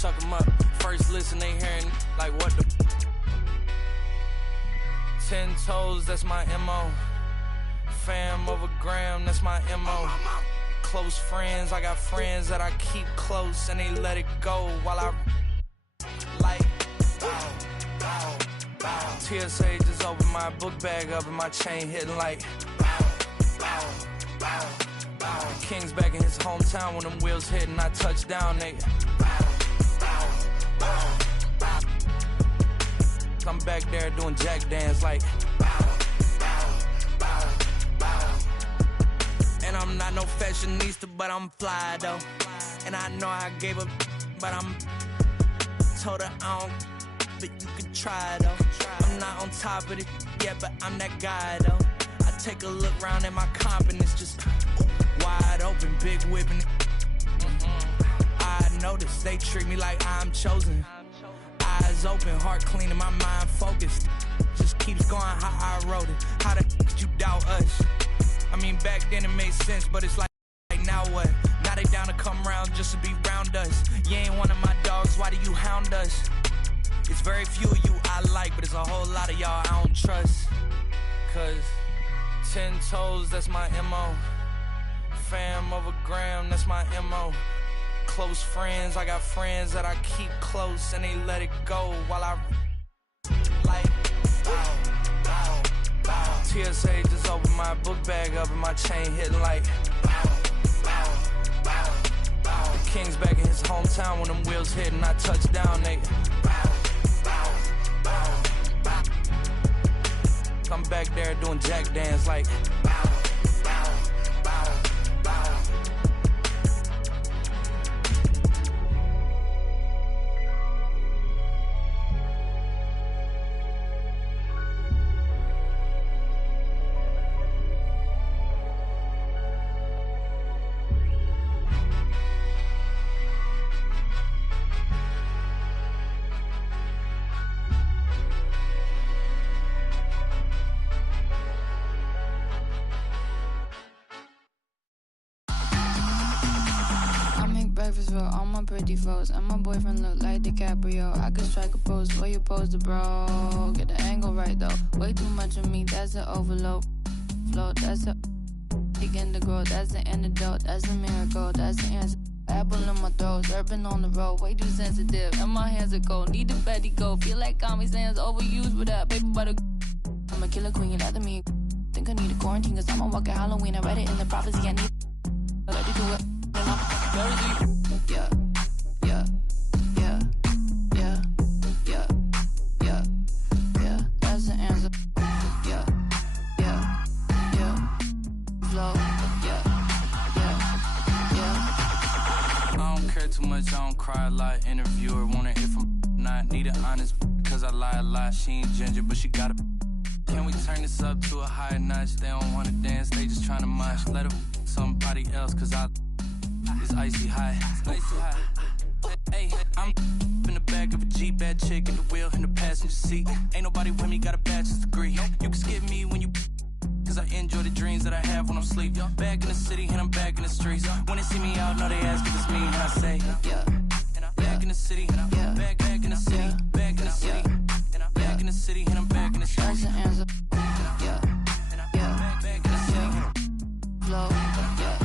chuck them up. First listen, they hearing like what the 10 toes, that's my MO. Fam over gram, that's my MO. Close friends, I got friends that I keep close and they let it go while I like TSA just opened my book bag up and my chain hitting like King's back in his hometown when them wheels hit and I touch down, nigga. I'm back there doing jack dance like and I'm not no fashionista, but I'm fly though. And I know I gave up, but I'm told her I don't, but you can try though. I'm not on top of it yet, but I'm that guy though. I take a look round at my confidence, just wide open, big whipping it. I notice they treat me like I'm chosen. Eyes open, heart clean, and my mind focused. Just keeps going how I wrote it. How the could you doubt us? I mean, back then it made sense, but it's like now what? Now they down to come round just to be round us. You ain't one of my dogs, why do you hound us? It's very few of you I like, but it's a whole lot of y'all I don't trust. Cause 10 toes, that's my MO. Fam over gram, that's my MO. Close friends, I got friends that I keep close and they let it go while I like TSA just opened my book bag up and my chain hitting like King's back in his hometown when them wheels hit and I touch down, nigga. I'm back there doing jack dance like For all my pretty foes, and my boyfriend look like DiCaprio. I could strike a pose for you, pose the bro. Get the angle right though. Way too much of me, that's an overload. Flow, that's a begin to grow. That's the antidote, that's a miracle, that's the answer. Apple in my throat, surfing on the road. Way too sensitive, and my hands are cold. Need a Betty go. Feel like Kami Sands overused with that paper butter. I'm a killer queen, after me. Think I need a quarantine, cause I'm a walking Halloween. I read it in the prophecy, I need I let you do it. And I'm very deep. Yeah, yeah, yeah, yeah, yeah, yeah, yeah, that's the answer. Yeah, yeah, yeah, flow, yeah, yeah, yeah. I don't care too much, I don't cry a lot. Interviewer wanna hear from not need it honest, cause I lie a lot. She ain't ginger, but she got a. Can we turn this up to a higher notch? They don't wanna dance, they just tryna mosh. Let her somebody else, cause it's icy high. Hey, I'm in the back of a Jeep, bad chick at the wheel in the passenger seat. Ain't nobody with me, got a bachelor's degree. You can skip me when you, cause I enjoy the dreams that I have when I'm asleep. Back in the city and I'm back in the streets. When they see me out, know they ask if it's me, and I say, yeah. Back in the city, back in the city, back in the city, back in the city, and I'm back in the streets. That's the answer. Yeah, yeah, back in the city. Flow, yeah.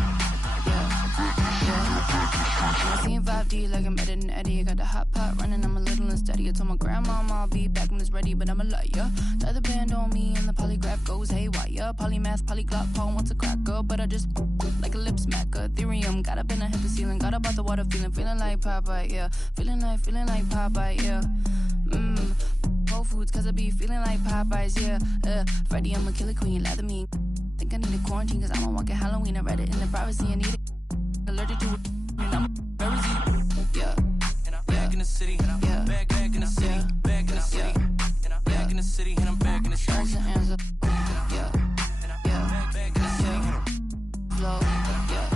I'm seeing 5D like I'm editing Eddie. I got the hot pot running, I'm a little unsteady. I told my grandmama I'll be back when it's ready, but I'm a liar. Tie the band on me and the polygraph goes haywire. Polymath, polyglot, Paul wants a cracker, but I just like a lip smacker. Ethereum, got up and I hit the ceiling. Got up out the water, feeling like Popeye, yeah. Feeling like Popeye, yeah. Whole Foods, cause I be feeling like Popeyes, yeah. Freddy, I'm a killer queen, lather me. Think I need a quarantine, cause I'm a walking Halloween. I read it in the privacy, I need it. Allergic to it, and I'm very deep. Yeah. Back in the city, yeah. Back in the city, back in the city, back in the city, and I'm back in the street. That's the answer. Yeah, yeah, back in the city. Flow, yeah, yeah.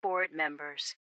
Board members.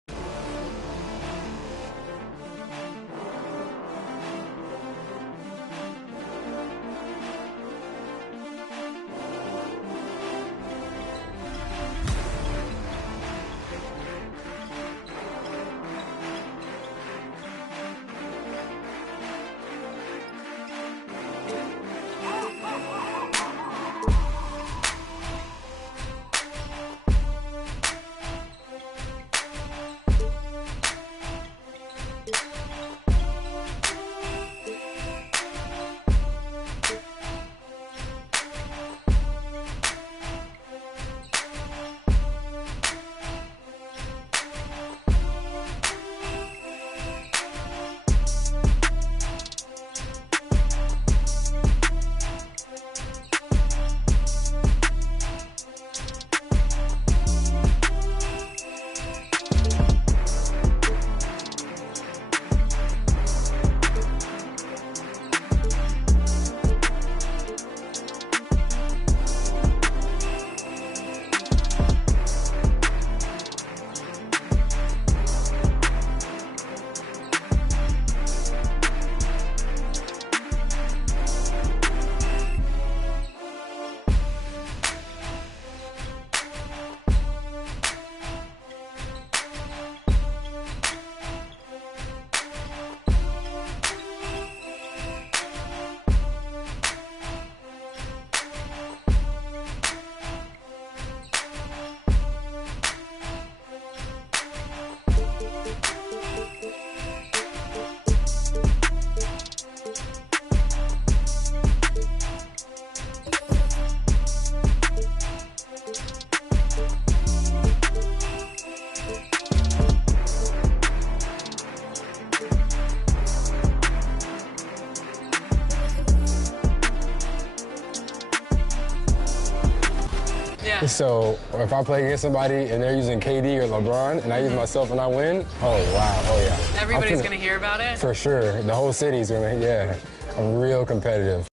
So if I play against somebody and they're using KD or LeBron and I use myself and I win, oh, wow, oh, yeah. Everybody's going to hear about it? For sure. The whole city's going to, yeah. I'm real competitive.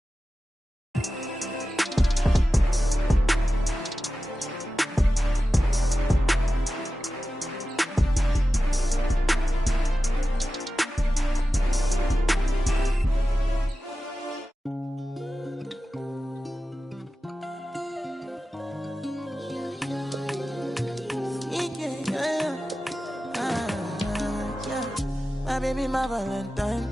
Baby, my Valentine.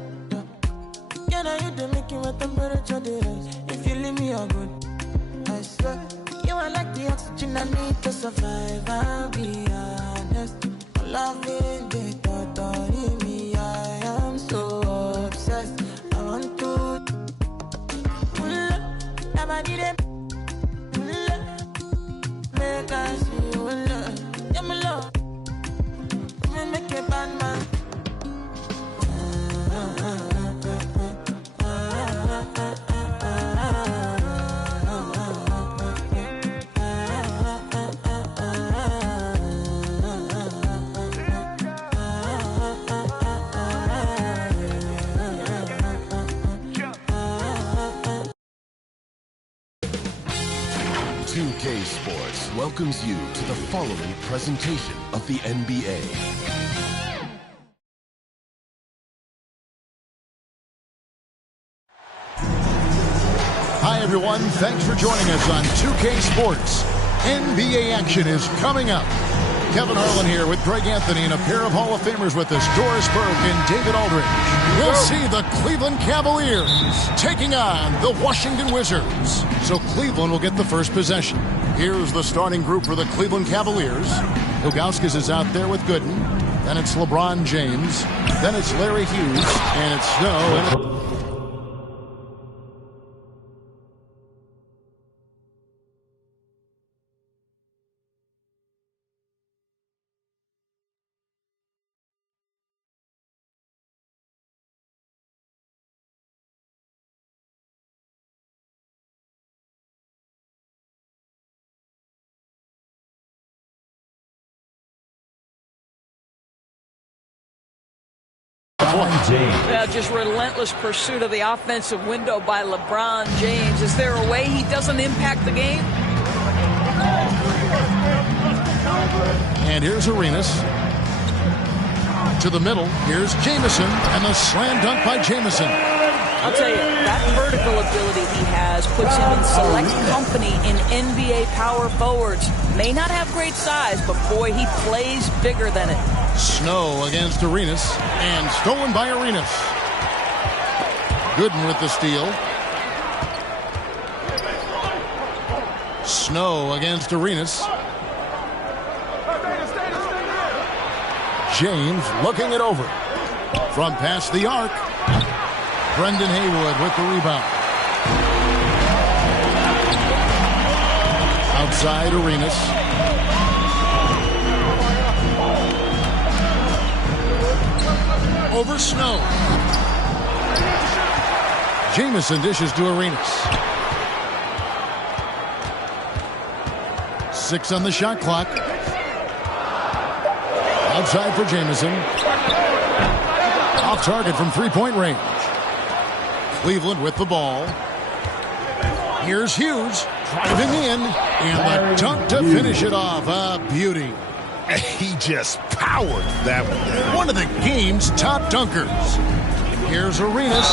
Yeah, now you do make my temperature rise. If you leave me, I'm good. I swear, you are like the oxygen I need to survive. I'll be honest. Loving the thought of me, I am so obsessed. I want to never did it. Make us feel love. Yeah, my love. Make a bad man. K Sports welcomes you to the following presentation of the NBA. Hi, everyone. Thanks for joining us on 2K Sports. NBA action is coming up. Kevin Harlan here with Greg Anthony and a pair of Hall of Famers with us, Doris Burke and David Aldridge. We'll see the Cleveland Cavaliers taking on the Washington Wizards. So Cleveland will get the first possession. Here's the starting group for the Cleveland Cavaliers. Ilgauskas is out there with Gooden. Then it's LeBron James. Then it's Larry Hughes. And it's Snow. Yeah, just relentless pursuit of the offensive window by LeBron James. Is there a way he doesn't impact the game? And here's Arenas. To the middle, here's Jamison, and the slam dunk by Jamison. I'll tell you, that vertical ability he has puts him in select company in NBA power forwards. May not have great size, but boy, he plays bigger than it. Snow against Arenas, and stolen by Arenas. Gooden with the steal. Snow against Arenas. James looking it over. From past the arc. Brendan Haywood with the rebound. Outside Arenas. Over Snow. Jamison dishes to Arenas. 6 on the shot clock. Outside for Jamison. Off target from three-point range. Cleveland with the ball. Here's Hughes driving in, and the dunk to finish it off. A beauty. He just powered that one. One of the game's top dunkers. Here's Arenas.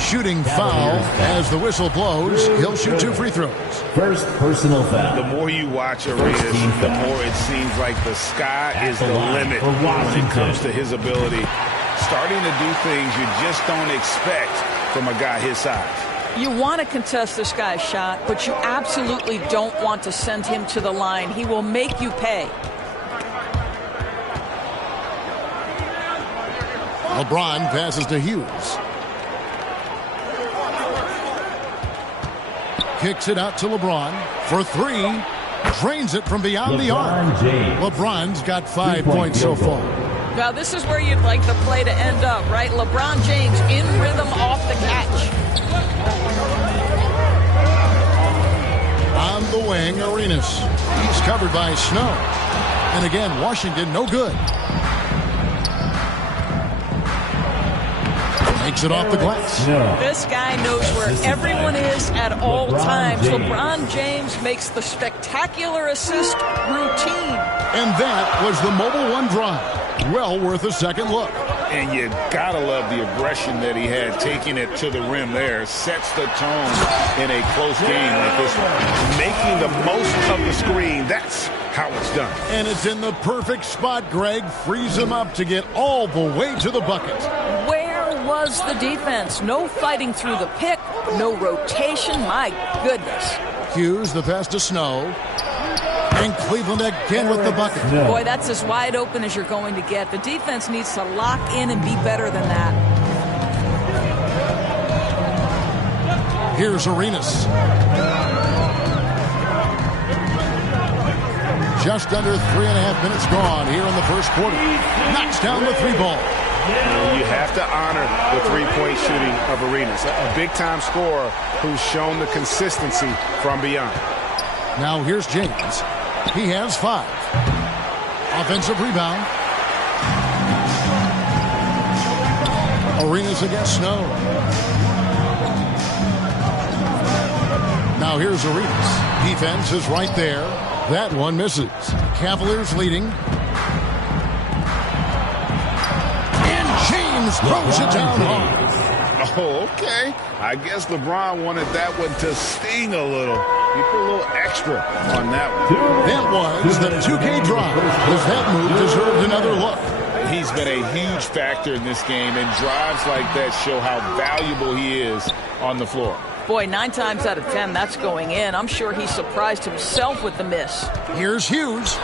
Shooting foul as the whistle blows. He'll shoot 2 free throws. First personal foul. The more you watch Arenas, the more it seems like the sky is the limit when it comes to his ability. Starting to do things you just don't expect from a guy his size. You want to contest this guy's shot, but you absolutely don't want to send him to the line. He will make you pay. LeBron passes to Hughes. Kicks it out to LeBron for 3. Drains it from beyond the arc. LeBron's got 5 points so far. Now, this is where you'd like the play to end up, right? LeBron James in rhythm off the catch. On the wing, Arenas. He's covered by Snow. And again, Washington, no good. Takes it off the glass. This guy knows where everyone is at all times. LeBron James makes the spectacular assist routine. And that was the Mobile One drive. Well worth a second look. And you gotta love the aggression that he had, taking it to the rim there. Sets the tone in a close game like this one. Making the most of the screen, that's how it's done. And it's in the perfect spot, Greg. Frees him up to get all the way to the bucket. Where was the defense? No fighting through the pick, no rotation. My goodness. Hughes, the pass to Snow. And Cleveland again with the bucket. Boy, that's as wide open as you're going to get. The defense needs to lock in and be better than that. Here's Arenas. Just under 3.5 minutes gone here in the first quarter. Knocks down the three ball. You have to honor the three-point shooting of Arenas. A big-time scorer who's shown the consistency from beyond. Now here's James. He has 5. Offensive rebound. Arenas against Snow. Now here's Arenas. Defense is right there. That one misses. Cavaliers leading. And James throws it down hard. Oh, okay. I guess LeBron wanted that one to sting a little. He put a little extra on that one. That was the 2K drive. Does that move deserve another look? He's been a huge factor in this game, and drives like that show how valuable he is on the floor. Boy, 9 times out of 10, that's going in. I'm sure he surprised himself with the miss. Here's Hughes.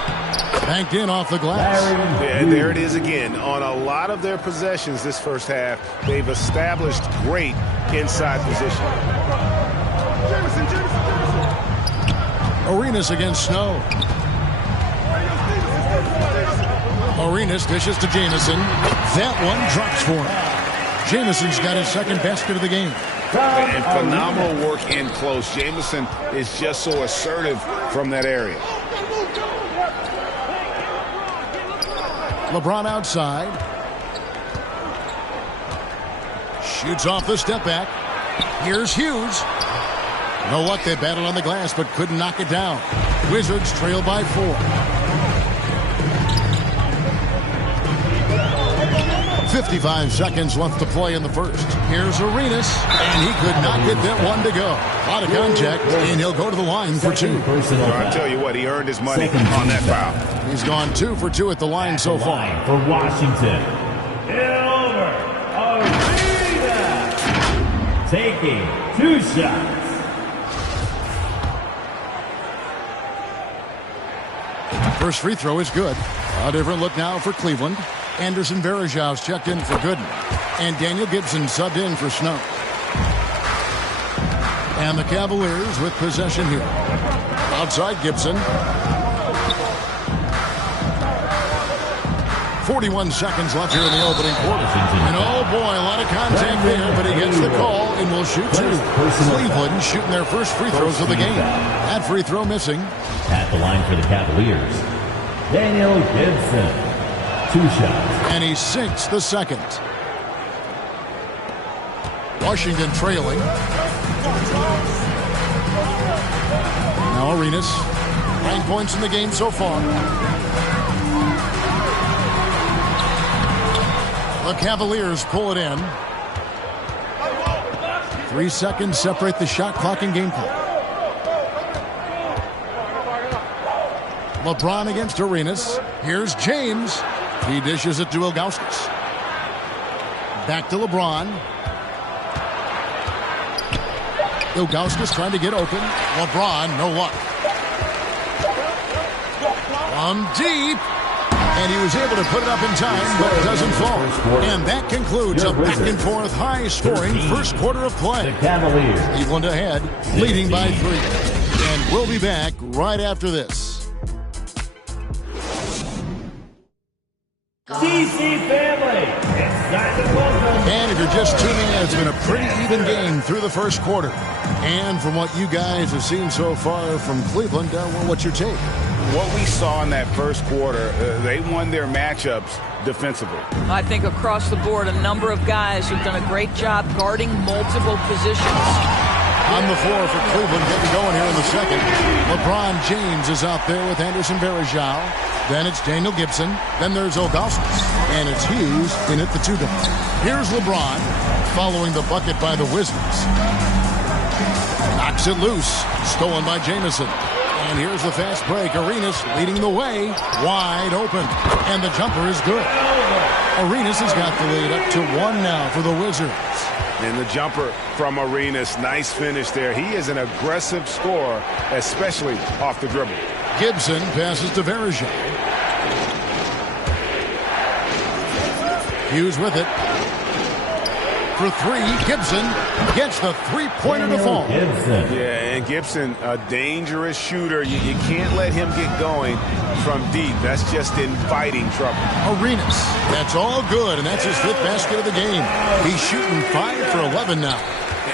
Banked in off the glass. And there it is again. On a lot of their possessions this first half, they've established great inside position. Arenas against Snow. Arenas dishes to Jamison. That one drops for him. Jamison's got his second basket of the game. And phenomenal work in close. Jamison is just so assertive from that area. LeBron outside. Shoots off the step back. Here's Hughes. No luck, they battled on the glass but couldn't knock it down. Wizards trail by 4. 55 seconds left to play in the first. Here's Arenas, and he could not get that one to go. A lot of contact, and he'll go to the line for 2. I'll tell you what, he earned his money on that foul. He's gone 2 for 2 at the line so far. For Washington, Arena taking 2 shots. First free throw is good. A different look now for Cleveland. Anderson Varejão's checked in for Gooden. And Daniel Gibson subbed in for Snow. And the Cavaliers with possession here. Outside Gibson. 41 seconds left here in the opening quarter. And oh boy, a lot of contact there, but he gets the call and will shoot 2. Cleveland shooting their first free throws of the game. That free throw missing. At the line for the Cavaliers, Daniel Gibson. 2 shots. And he sinks the second. Washington trailing. Now Arenas. 9 points in the game so far. The Cavaliers pull it in. 3 seconds separate the shot clock and game clock. LeBron against Arenas. Here's James. He dishes it to Ilgauskas. Back to LeBron. Ilgauskas trying to get open. LeBron, no luck. From deep. And he was able to put it up in time, but it doesn't fall. And that concludes a back-and-forth, high-scoring first quarter of play. Cleveland ahead, leading by 3. And we'll be back right after this. DC family, it's time to welcome And if you're just tuning in, it's been a pretty even game through the first quarter. And from what you guys have seen so far from Cleveland, what's your take? What we saw in that first quarter, they won their matchups defensively. I think across the board, a number of guys who've done a great job guarding multiple positions. On the floor for Cleveland, getting going here in the second. LeBron James is out there with Anderson Varejao. Then it's Daniel Gibson. Then there's Ilgauskas. And it's Hughes in at the 2 guard. Here's LeBron following the bucket by the Wizards. Knocks it loose. Stolen by Jamison. And here's the fast break. Arenas leading the way. Wide open. And the jumper is good. Arenas has got the lead up to 1 now for the Wizards. And the jumper from Arenas, nice finish there. He is an aggressive scorer, especially off the dribble. Gibson passes to Varejao. Hughes with it. For 3, Gibson gets the three-pointer to fall. Yeah, and Gibson, a dangerous shooter. You can't let him get going from deep. That's just inviting trouble. Arenas, that's all good, and that's his 5th basket of the game. He's shooting 5 for 11 now.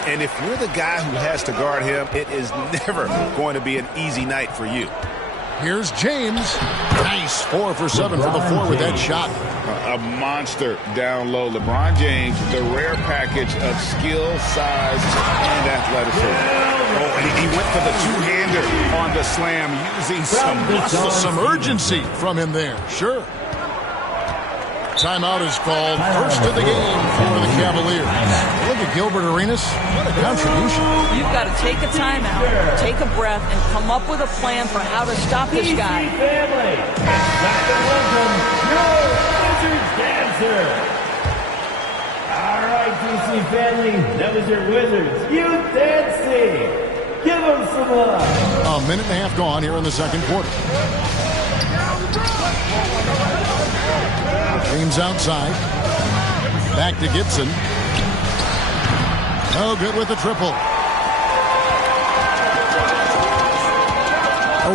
And if you're the guy who has to guard him, it is never going to be an easy night for you. Here's James. Nice 4 for 7 for the 4 with that shot. A monster down low. LeBron James, the rare package of skill, size, and athleticism. Oh, and he went for the two-hander on the slam using some muscle. Some urgency from him there. Sure. Timeout is called. First of the game for the Cavaliers. Look at Gilbert Arenas. What a contribution. You've got to take a timeout, take a breath, and come up with a plan for how to stop this guy. Family, welcome your Wizards dancer. All right, DC family, that was your Wizards. You dancing. Give them some love. A minute and a half gone here in the second quarter. James outside. Back to Gibson. No good with the triple.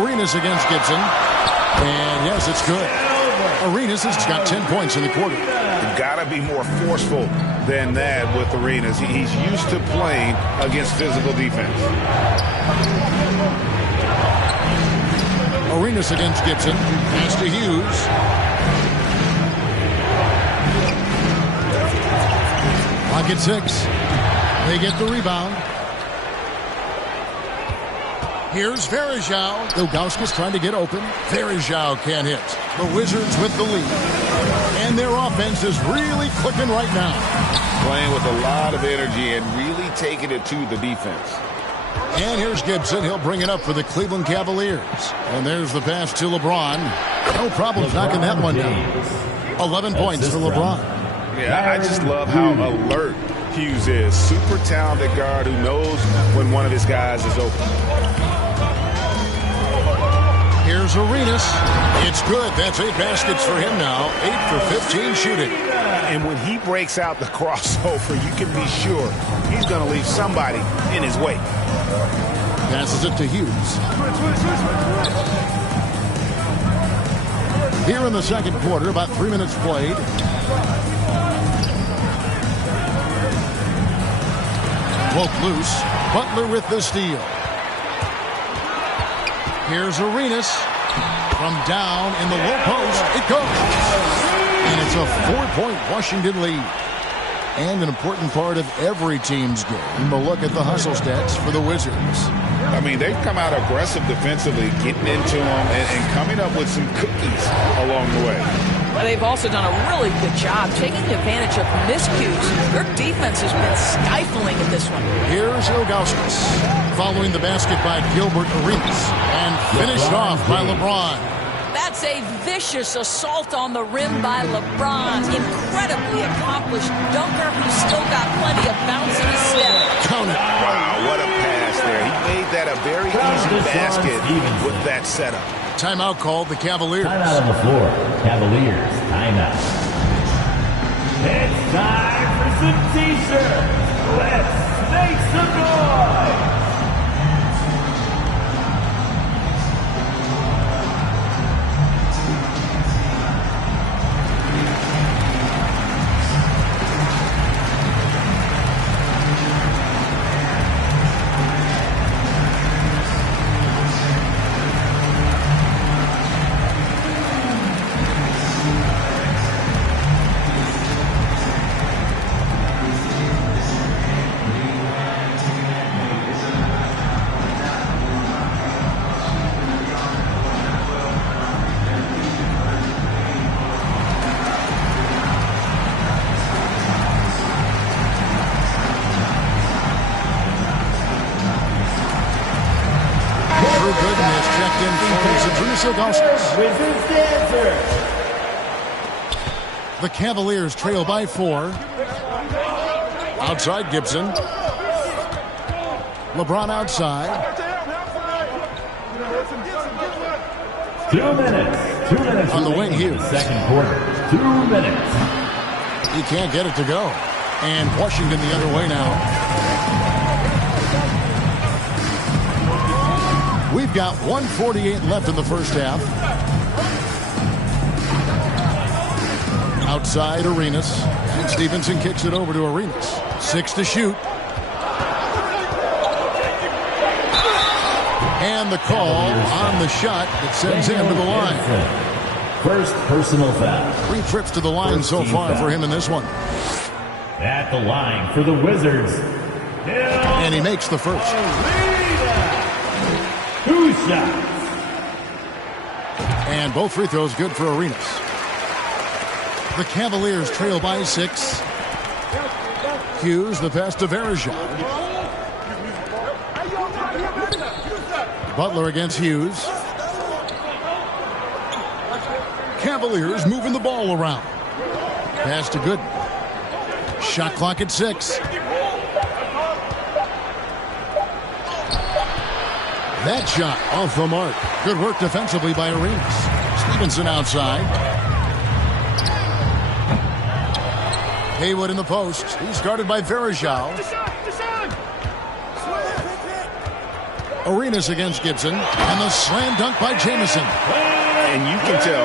Arenas against Gibson. And yes, it's good. Arenas has got 10 points in the quarter. You've got to be more forceful than that with Arenas. He's used to playing against physical defense. Arenas against Gibson. Pass to Hughes. Pocket 6. They get the rebound. Here's Varejao. Ilgauskas trying to get open. Varejao can't hit. The Wizards with the lead. And their offense is really clicking right now. Playing with a lot of energy and really taking it to the defense. And here's Gibson. He'll bring it up for the Cleveland Cavaliers. And there's the pass to LeBron. No problem knocking that one down. 11 points for LeBron. Yeah, I just love how alert Hughes is. Super talented guard who knows when one of his guys is open. Here's Arenas. It's good. That's 8 baskets for him now. 8 for 15 shooting. And when he breaks out the crossover, you can be sure he's going to leave somebody in his way. Passes it to Hughes. Here in the second quarter, about 3 minutes played. Woke loose. Butler with the steal. Here's Arenas. From down in the low post. It goes. And it's a 4-point Washington lead. And an important part of every team's game. A look at the hustle stats for the Wizards. I mean, they've come out aggressive defensively, getting into them and coming up with some cookies along the way. They've also done a really good job taking advantage of miscues. Their defense has been stifling in this one. Here's Ilgauskas following the basket by Gilbert Arenas and finished off by LeBron. That's a vicious assault on the rim by LeBron. Incredibly accomplished dunker who's still got plenty of bounce in his step. Count it. Wow, what a pass there. He made that a very easy basket with that setup. Timeout called the Cavaliers. Timeout on the floor. Cavaliers, timeout. It's time for some t-shirts. Let's make some noise. Ilgauskas. Wizards dancer. The Cavaliers trail by 4. Outside Gibson. LeBron outside. 2 minutes. 2 minutes On the wing, remaining in Hughes. the second quarter. 2 minutes. He can't get it to go. And Washington the other way now. We've got 1:48 left in the first half. Outside Arenas. And Stevenson kicks it over to Arenas. 6 to shoot. And the call on the shot that sends him to the line. First personal foul. 3 trips to the line so far for him in this one. At the line for the Wizards. And he makes the first. 2 shots. And both free throws good for Arenas. The Cavaliers trail by 6. Hughes, the pass to Verejao. Butler against Hughes. Cavaliers moving the ball around. Pass to Gooden. Shot clock at 6. That shot off the mark. Good work defensively by Arenas. Stevenson outside. Haywood in the post. He's guarded by Verejao. Arenas against Gibson. And the slam dunk by Jamison. And you can tell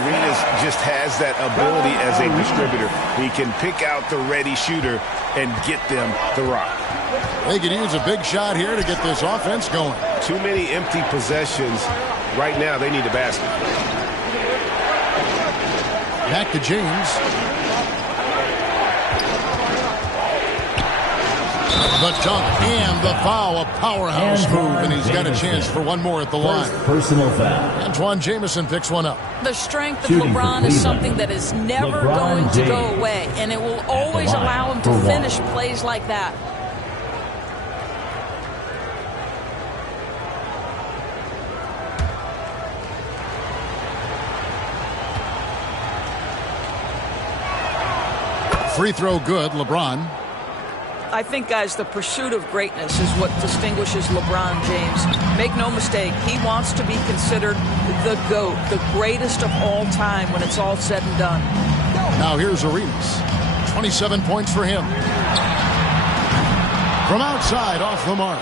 Arenas just has that ability as a distributor. He can pick out the ready shooter and get them the rock. They could use a big shot here to get this offense going. Too many empty possessions. Right now, they need a basket. Back to James. The dunk and the foul, a powerhouse move, and he's got a chance for one more at the line. Personal foul. Antoine Jamison picks one up. The strength of Shooting LeBron for is Cleveland. something that is never LeBron going to go James. away, and it will always line allow him to for finish one. plays like that. Free throw good, LeBron. I think, guys, the pursuit of greatness is what distinguishes LeBron James. Make no mistake, he wants to be considered the GOAT, the greatest of all time when it's all said and done. Now here's Arenas. 27 points for him. From outside, off the mark.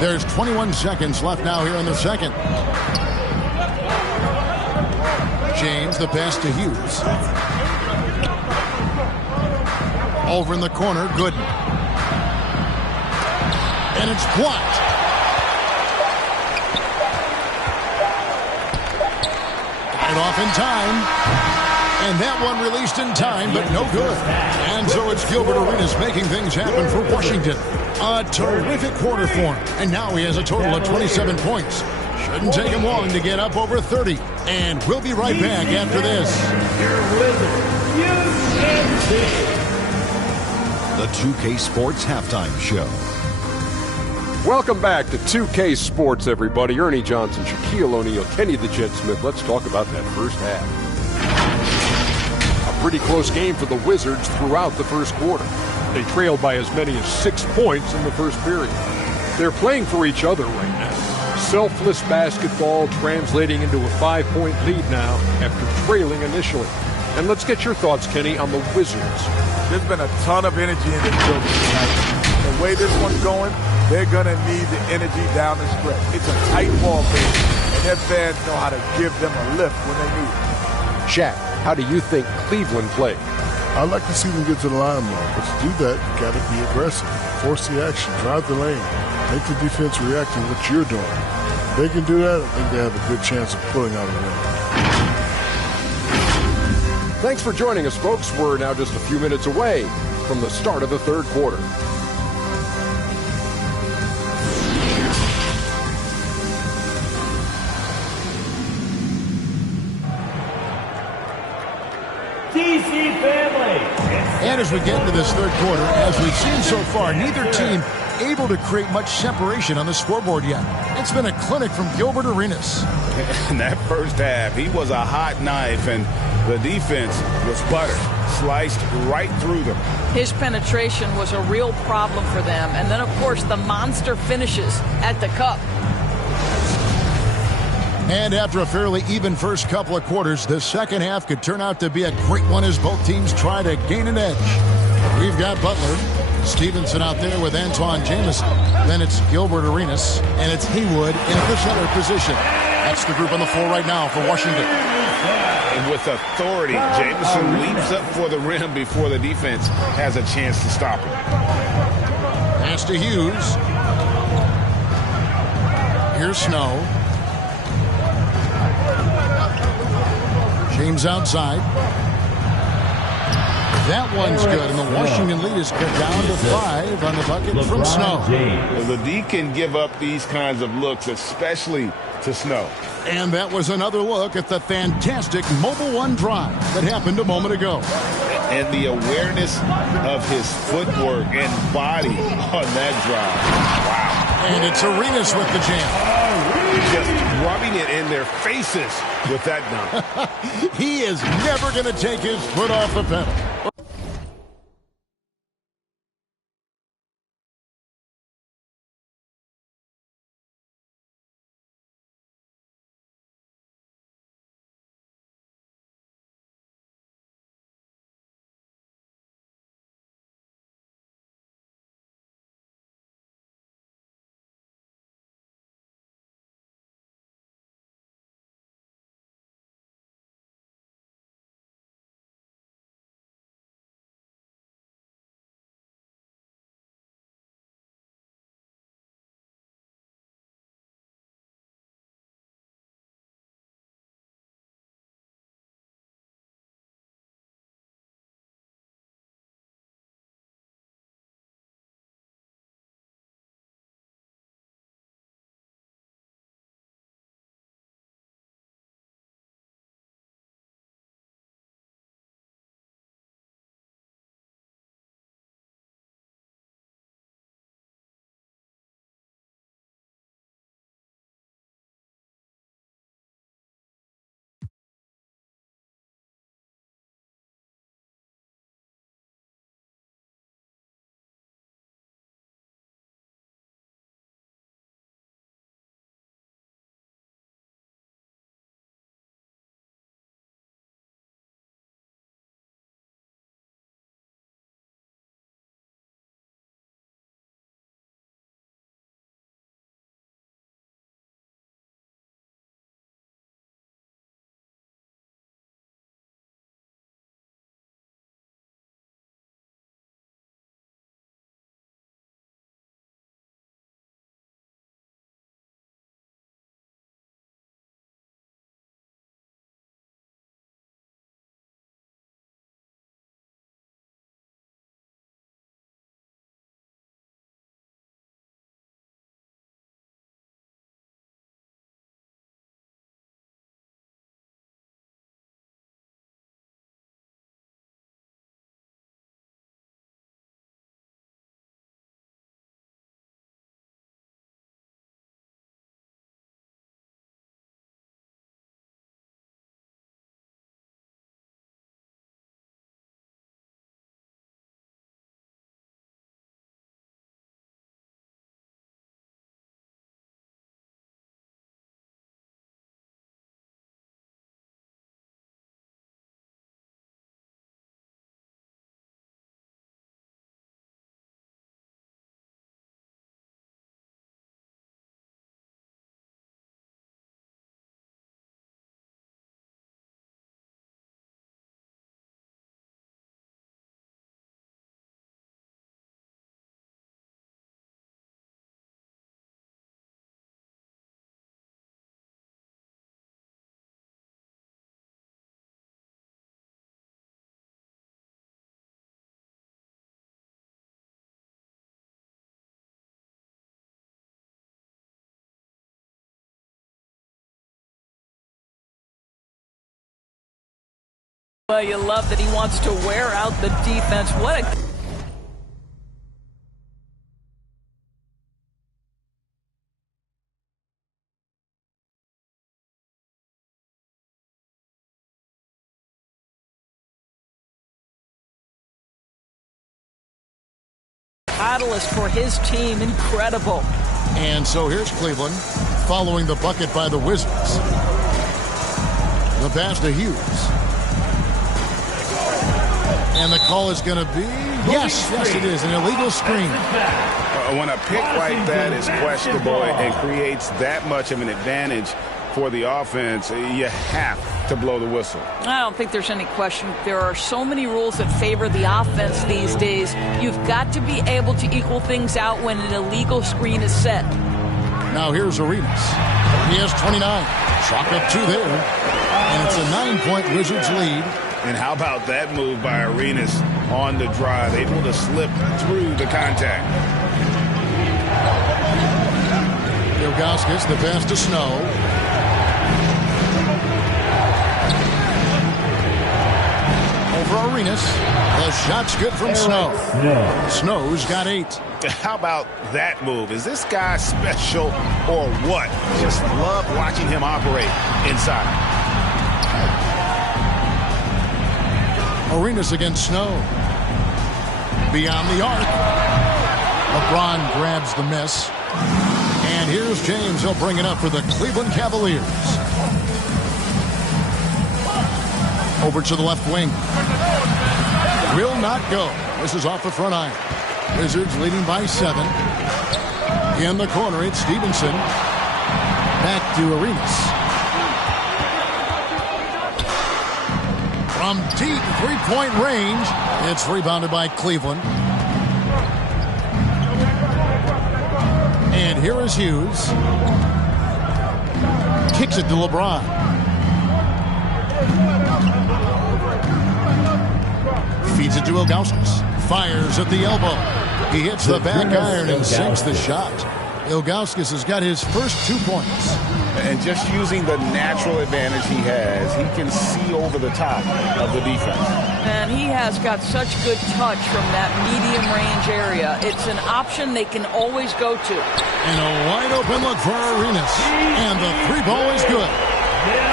There's 21 seconds left now here in the second. James, the pass to Hughes. Over in the corner, Gooden. And it's blocked. Got it off in time. And that one released in time, but no good. And so it's Gilbert Arenas making things happen for Washington. A terrific quarter for him. And now he has a total of 27 points. Shouldn't take him long to get up over 30. And we'll be right back after this. Your Wizards, UNC. The 2K Sports Halftime Show. Welcome back to 2K Sports, everybody. Ernie Johnson, Shaquille O'Neal, Kenny the Jet Smith. Let's talk about that first half. A pretty close game for the Wizards throughout the first quarter. They trailed by as many as 6 points in the first period. They're playing for each other right now. Selfless basketball translating into a 5-point lead now after trailing initially. And let's get your thoughts, Kenny, on the Wizards. There's been a ton of energy in this building tonight. The way this one's going, they're going to need the energy down the stretch. It's a tight ball game, and their fans know how to give them a lift when they need it. Shaq, how do you think Cleveland played? I'd like to see them get to the line more, but to do that, you got to be aggressive. Force the action, drive the lane, make the defense react to what you're doing. If they can do that, I think they have a good chance of pulling out a win. Thanks for joining us, folks. We're now just a few minutes away from the start of the third quarter. DC family. And as we get into this third quarter, as we've seen so far, neither team able to create much separation on the scoreboard yet. It's been a clinic from Gilbert Arenas. In that first half, he was a hot knife, and the defense was butter, sliced right through them. His penetration was a real problem for them. And then, of course, the monster finishes at the cup. And after a fairly even first couple of quarters, the second half could turn out to be a great one as both teams try to gain an edge. We've got Butler, Stevenson out there with Antoine Jamison. Then it's Gilbert Arenas, and it's Haywood in the center position. That's the group on the floor right now for Washington. And with authority, Jamison leaps up for the rim before the defense has a chance to stop him. Pass to Hughes. Here's Snow. James outside. That one's good, and the Washington lead is cut down to 5 on the bucket from Snow. Well, the D can give up these kinds of looks, especially to Snow. And that was another look at the fantastic Mobile One drive that happened a moment ago. And the awareness of his footwork and body on that drive. Wow. And it's Arenas with the jam. Just rubbing it in their faces with that dunk. He is never going to take his foot off the pedal. Well, you love that he wants to wear out the defense. What a catalyst for his team. Incredible. And so here's Cleveland following the bucket by the Wizards. The pass to Hughes. And the call is going to be, yes, it is, an illegal screen. When a pick like that is questionable and creates that much of an advantage for the offense, you have to blow the whistle. I don't think there's any question. There are so many rules that favor the offense these days. You've got to be able to equal things out when an illegal screen is set. Now here's Arenas. He has 29. Chalk up 2 there. And it's a 9-point Wizards lead. And how about that move by Arenas on the drive, able to slip through the contact. Ilgauskas, the pass to Snow. Over Arenas. The shot's good from Snow. Snow's got 8. How about that move? Is this guy special or what? Just love watching him operate inside. Arenas against Snow. Beyond the arc. LeBron grabs the miss. And here's James. He'll bring it up for the Cleveland Cavaliers. Over to the left wing. Will not go. This is off the front iron. Wizards leading by 7. In the corner, it's Stevenson. Back to Arenas. From deep three-point range, it's rebounded by Cleveland. And here is Hughes. Kicks it to LeBron. Feeds it to Ilgauskas. Fires at the elbow. He hits the back iron and sinks the shot. Ilgauskas has got his first 2 points. And just using the natural advantage he has, he can see over the top of the defense. And he has got such good touch from that medium range area. It's an option they can always go to. And a wide open look for Arenas. And the 3-ball is good.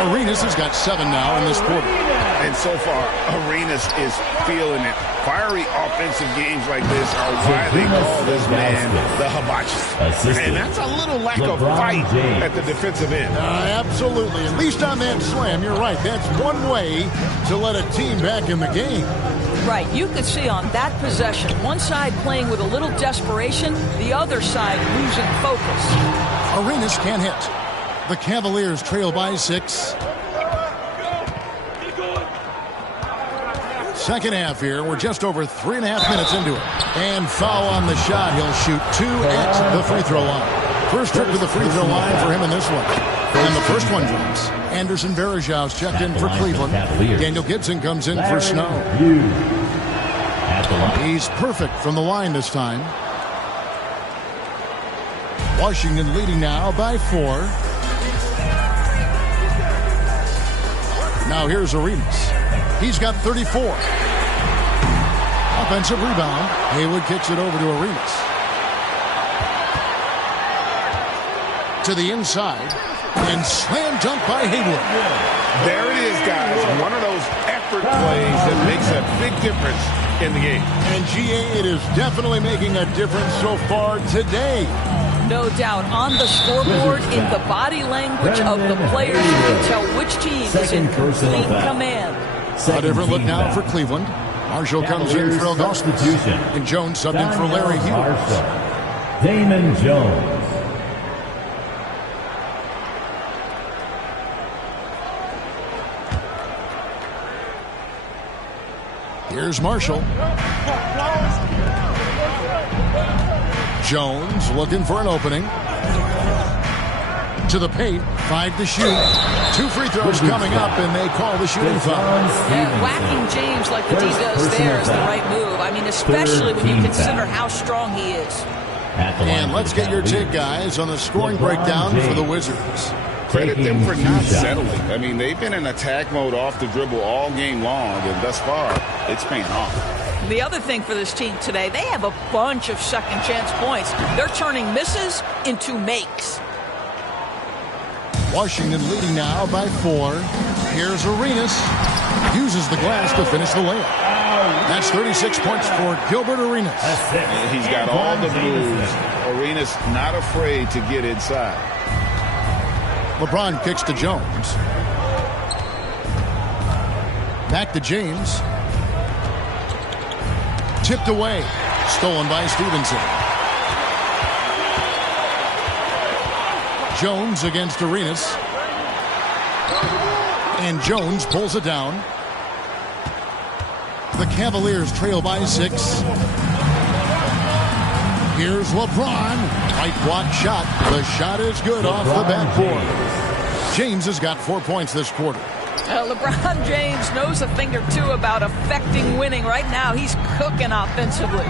Arenas has got 7 now in this quarter. And so far, Arenas is feeling it. Fiery offensive games like this are why they call this man the hibachi. And that's a little lack of fight at the defensive end. Absolutely. At least on that slam, you're right. That's one way to let a team back in the game. Right. You could see on that possession, one side playing with a little desperation, the other side losing focus. Arenas can't hit. The Cavaliers trail by 6. Second half here. We're just over 3.5 minutes into it. And foul on the shot. He'll shoot 2 at the free throw line. First trip to the free throw line for him in this one. And the first one drops. Anderson Varejão's checked in for Cleveland. Daniel Gibson comes in for Snow. He's perfect from the line this time. Washington leading now by 4. Now here's Arenas. He's got 34. Offensive rebound. Haywood kicks it over to Arenas. To the inside. And slam dunk by Haywood. There it is, guys. One of those effort plays that makes a big difference in the game. And GA, it is definitely making a difference so far today. No doubt. On the scoreboard, in the body language of the players, you can tell which team is in complete command. A different look now for Cleveland. Marshall comes in for Ilgauskas. And Jones subbed in for Larry Hughes. Damon Jones. Here's Marshall. Jones looking for an opening. To the paint, 5 to shoot. 2 free throws coming up, and they call the shooting foul. Yeah, whacking James like the D does there is the right move. I mean, especially when you consider how strong he is. And let's get your take, guys, on the scoring breakdown for the Wizards. Credit them for not settling. I mean, they've been in attack mode off the dribble all game long, and thus far, it's paying off. The other thing for this team today, they have a bunch of second chance points. They're turning misses into makes. Washington leading now by 4. Here's Arenas. Uses the glass to finish the layup. That's 36 points for Gilbert Arenas. He's got all the moves. Arenas not afraid to get inside. LeBron kicks to Jones. Back to James. Tipped away. Stolen by Stevenson. Jones against Arenas. And Jones pulls it down. The Cavaliers trail by 6. Here's LeBron. Right block shot. The shot is good off the backboard. James has got 4 points this quarter. LeBron James knows a thing or two about affecting winning. Right now, he's cooking offensively.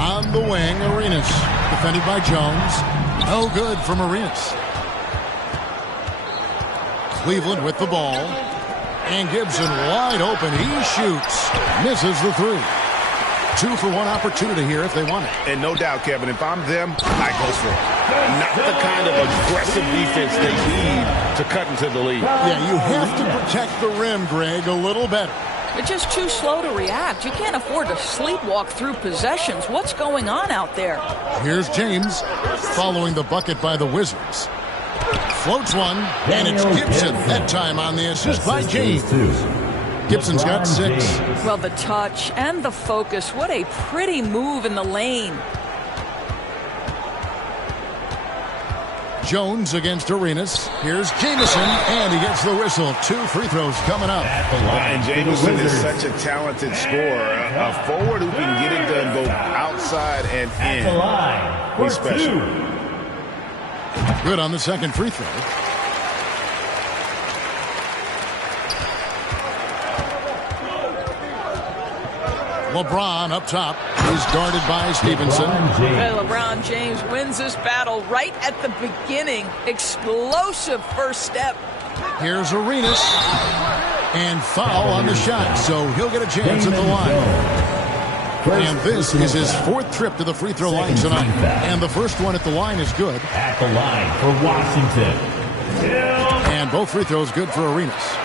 On the wing, Arenas. Defended by Jones. No good from Arenas. Cleveland with the ball. And Gibson wide open. He shoots. Misses the 3. 2 for 1 opportunity here if they want it. And no doubt, Kevin, if I'm them, I go for it. Not the kind of aggressive defense they need to cut into the lead. Yeah, you have to protect the rim, Greg, a little better. They're just too slow to react. You can't afford to sleepwalk through possessions. What's going on out there? Here's James following the bucket by the Wizards. Floats one, and it's Gibson. That time on the assist by James. Gibson's got 6. Well, the touch and the focus. What a pretty move in the lane. Jones against Arenas. Here's Jamison, and he gets the whistle. 2 free throws coming up. And Jamison is such a talented scorer. A forward who can get it done both outside and in. He's special. Good on the second free throw. LeBron up top. He's guarded by Stevenson. LeBron James wins this battle right at the beginning. Explosive first step. Here's Arenas. And foul on the shot, so he'll get a chance at the line. And this is his 4th trip to the free throw line tonight. And the first one at the line is good. At the line for Washington. And both free throws good for Arenas.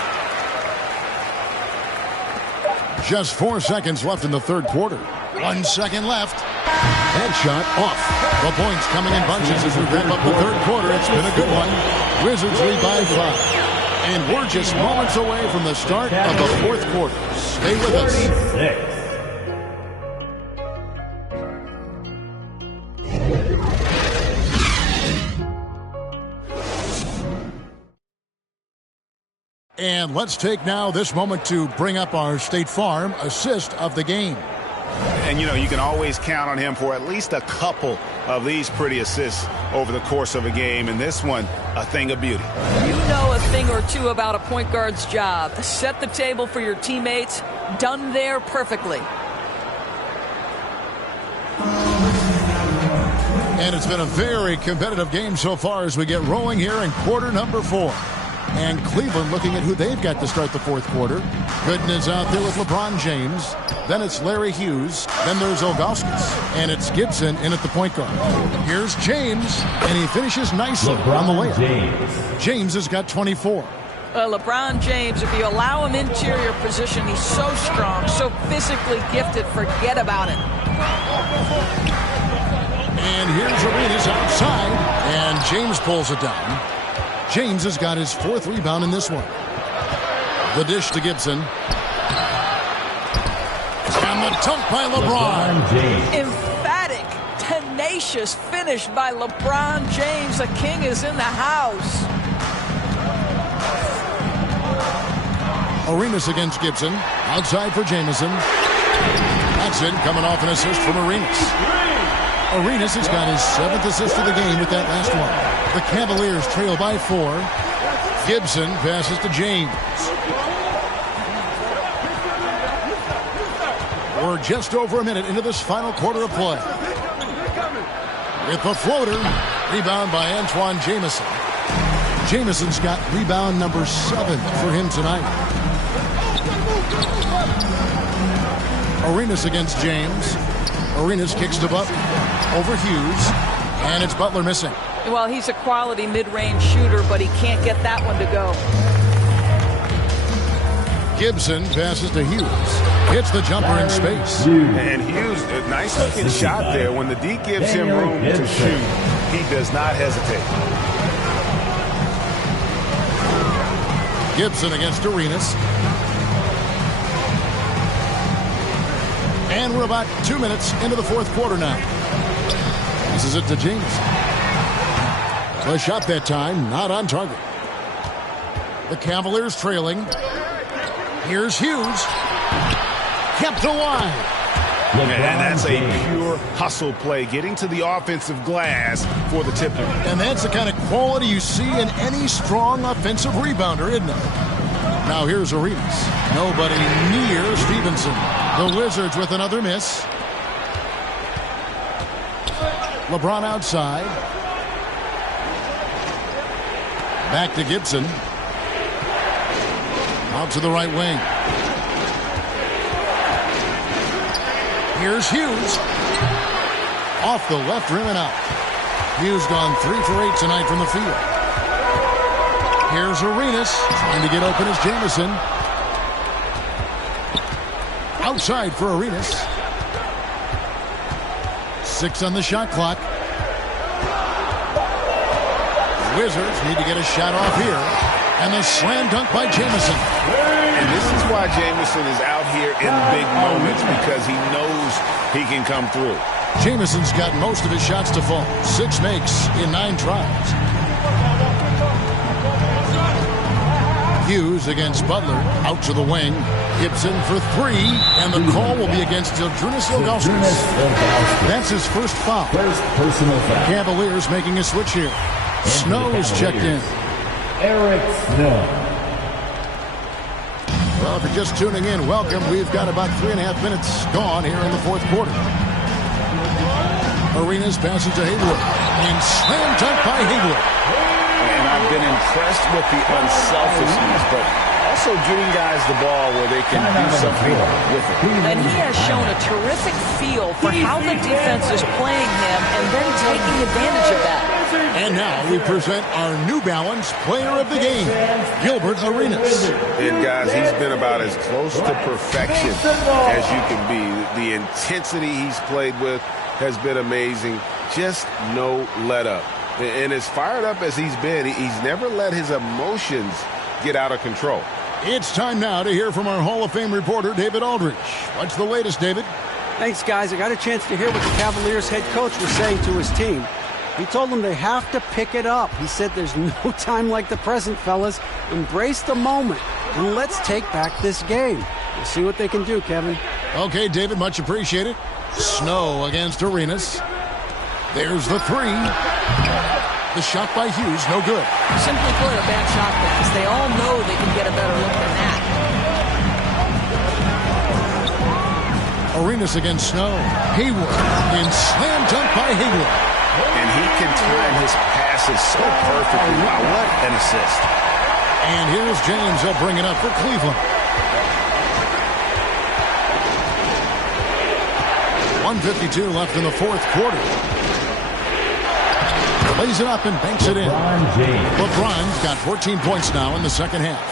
Just 4 seconds left in the third quarter. 1 second left. That shot off. The points coming in bunches as we wrap up the third quarter. It's been a good one. Wizards lead by 5. And we're just moments away from the start of the fourth quarter. Stay with us. 36. And let's take now this moment to bring up our State Farm assist of the game. And, you know, you can always count on him for at least a couple of these pretty assists over the course of a game. And this one, a thing of beauty. You know a thing or two about a point guard's job. Set the table for your teammates. Done there perfectly. And it's been a very competitive game so far as we get rolling here in quarter number 4. And Cleveland looking at who they've got to start the fourth quarter. Gooden is out there with LeBron James. Then it's Larry Hughes. Then there's Ilgauskas. And it's Gibson in at the point guard. Here's James. And he finishes nicely on the layup. James has got 24. LeBron James, if you allow him interior position, he's so strong, so physically gifted. Forget about it. And here's Arenas outside. And James pulls it down. James has got his 4th rebound in this one. The dish to Gibson. And the dunk by LeBron. Emphatic, tenacious finish by LeBron James. The king is in the house. Arenas against Gibson. Outside for Jamison. That's it, coming off an assist from Arenas. Arenas has got his 7th assist of the game with that last one. The Cavaliers trail by 4. Gibson passes to James. We're just over a minute into this final quarter of play. With the floater, rebound by Antoine Jamison. Jamison's got rebound number 7 for him tonight. Arenas against James. Arenas kicks to Butler. Over Hughes. And it's Butler missing. Well, he's a quality mid-range shooter, but he can't get that one to go. Gibson passes to Hughes. Hits the jumper in space. And Hughes, a nice looking shot there. When the D gives him room to shoot, he does not hesitate. Gibson against Arenas. And we're about 2 minutes into the fourth quarter now. This is it to James. The shot that time, not on target. The Cavaliers trailing. Here's Hughes. Kept alive. And that's a pure hustle play, getting to the offensive glass for the tip. And that's the kind of quality you see in any strong offensive rebounder, isn't it? Now here's Arenas. Nobody near Stevenson. The Wizards with another miss. LeBron outside. Back to Gibson. Out to the right wing. Here's Hughes. Off the left rim and out. Hughes gone 3 for 8 tonight from the field. Here's Arenas. Trying to get open is Jamison. Outside for Arenas. 6 on the shot clock. Wizards need to get a shot off here. And the slam dunk by Jamison. And this is why Jamison is out here in big moments, because he knows he can come through. Jamison's got most of his shots to fall. 6 makes in 9 tries. Hughes against Butler. Out to the wing. Gibson for 3. And the call will be against Zydrunas Ilgauskas. That's his first foul. First personal foul. Cavaliers making a switch here. Snow's checked in. Eric Snow. Well, if you're just tuning in, welcome. We've got about 3.5 minutes gone here in the fourth quarter. Arenas passes to Hayward. And slam dunk by Hayward. And I've been impressed with the unselfishness, but also getting guys the ball where they can do something with it. And he has shown a terrific feel for how the defense is playing him and then taking advantage of that. And now we present our New Balance Player of the Game, Gilbert Arenas. And guys, he's been about as close to perfection as you can be. The intensity he's played with has been amazing. Just no let up. And as fired up as he's been, he's never let his emotions get out of control. It's time now to hear from our Hall of Fame reporter, David Aldridge. What's the latest, David? Thanks, guys. I got a chance to hear what the Cavaliers head coach was saying to his team. He told them they have to pick it up. He said there's no time like the present, fellas. Embrace the moment, and let's take back this game. We'll see what they can do, Kevin. Okay, David, much appreciated. Snow against Arenas. There's the 3. The shot by Hughes, no good. Simply put, a bad shot because they all know they can get a better look than that. Arenas against Snow. Hayward. And slam dunk by Hayward. And he can time his passes so perfectly. Wow, what an assist. And here's James. They'll bring it up for Cleveland. 1:52 left in the fourth quarter. Lays it up and banks it in. LeBron's got 14 points now in the second half.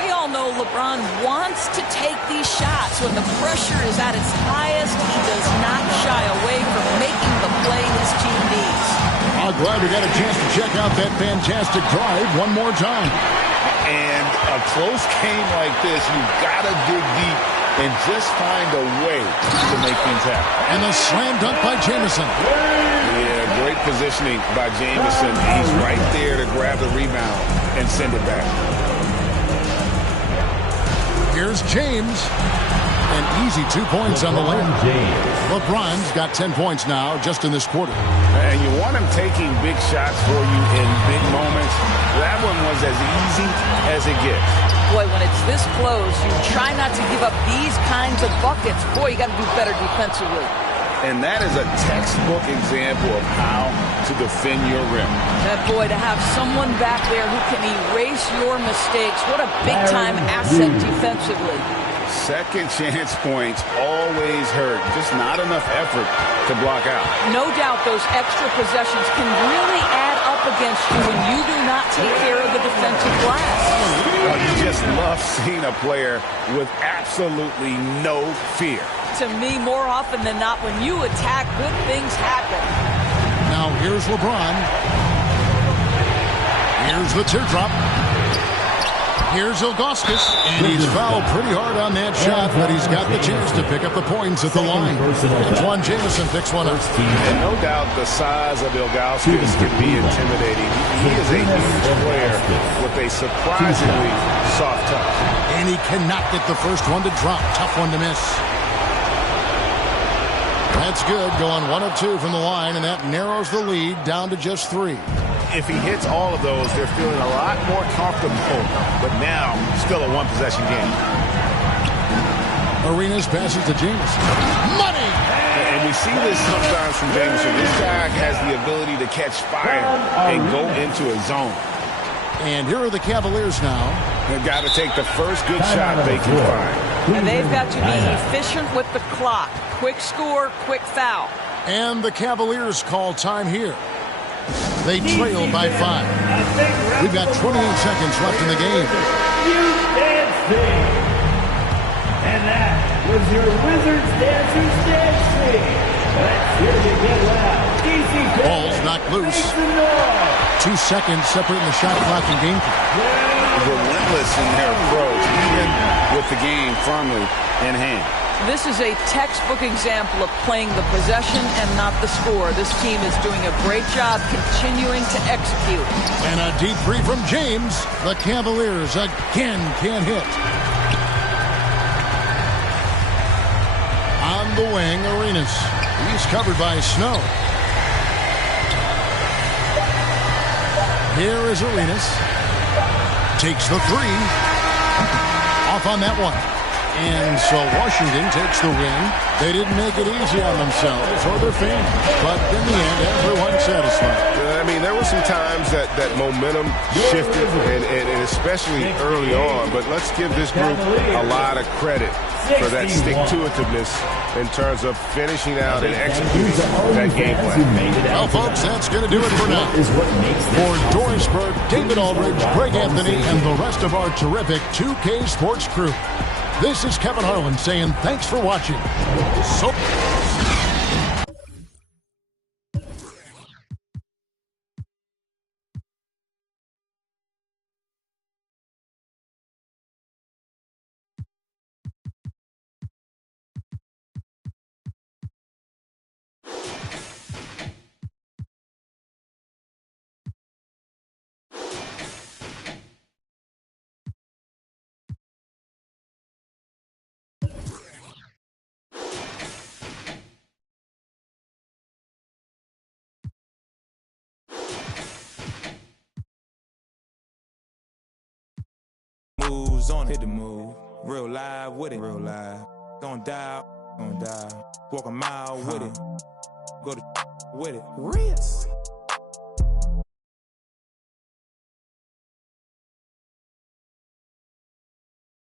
We all know LeBron wants to take these shots. When the pressure is at its highest, he does not shy away from making the play his team needs. I'm glad we got a chance to check out that fantastic drive one more time. And a close game like this, you've got to dig deep and just find a way to make things happen. And the slam dunk by Jamison. Yeah, great positioning by Jamison. He's right there to grab the rebound and send it back. Here's James. An easy 2 points on the layup. LeBron's got 10 points now just in this quarter. And you want him taking big shots for you in big moments. That one was as easy as it gets. Boy, when it's this close, you try not to give up these kinds of buckets. Boy, you got to do better defensively. And that is a textbook example of how to defend your rim. That boy, to have someone back there who can erase your mistakes, what a big-time asset defensively. Second chance points always hurt. Just not enough effort to block out. No doubt those extra possessions can really add up against you when you do not take care of the defensive glass. Well, you just love seeing a player with absolutely no fear. To me, more often than not, when you attack, good things happen. Now here's LeBron. Here's the teardrop. Here's Ilgauskas. And he's fouled pretty hard on that shot, but he's got the chance to pick up the points at the line. Juan Jamison picks one up. And no doubt the size of Ilgauskas can be intimidating. He is a huge player with a surprisingly soft touch. And he cannot get the first one to drop. Tough one to miss. That's good, going 1 of 2 from the line, and that narrows the lead down to just 3. If he hits all of those, they're feeling a lot more comfortable, but now still a one-possession game. Arenas passes to Jamison. Money! And we see this sometimes from Jamison. This guy has the ability to catch fire and go into a zone. And here are the Cavaliers now. They've got to take the first good shot they can find. And they've got to be efficient with the clock. Quick score, quick foul. And the Cavaliers call time here. They trail by 5. We've got 28 seconds left in the game. And that was your Wizards Dancers dancing. Let's hear you get loud. Easy. Ball's knocked loose. 2 seconds separating the shot clock and game clock. Relentless in their approach, even with the game firmly in hand. This is a textbook example of playing the possession and not the score. This team is doing a great job continuing to execute. And a deep three from James. The Cavaliers again can't hit. On the wing, Arenas. He's covered by Snow. Here is Arenas. Takes the 3. Off on that one. And so Washington takes the win. They didn't make it easy on themselves or their fans. But in the end, everyone's satisfied. I mean, there were some times that momentum shifted, and especially early on. But let's give this group a lot of credit for that stick-to-itiveness in terms of finishing out and executing that game plan. Well, folks, that's going to do it for now. For Dorisberg, David Aldridge, Greg Anthony, and the rest of our terrific 2K Sports crew, this is Kevin Harlan saying thanks for watching. Moves on, hit the move. Real live with it, real live. Gon' die, gon' die. Walk a mile with it. Go to with it. Rinse.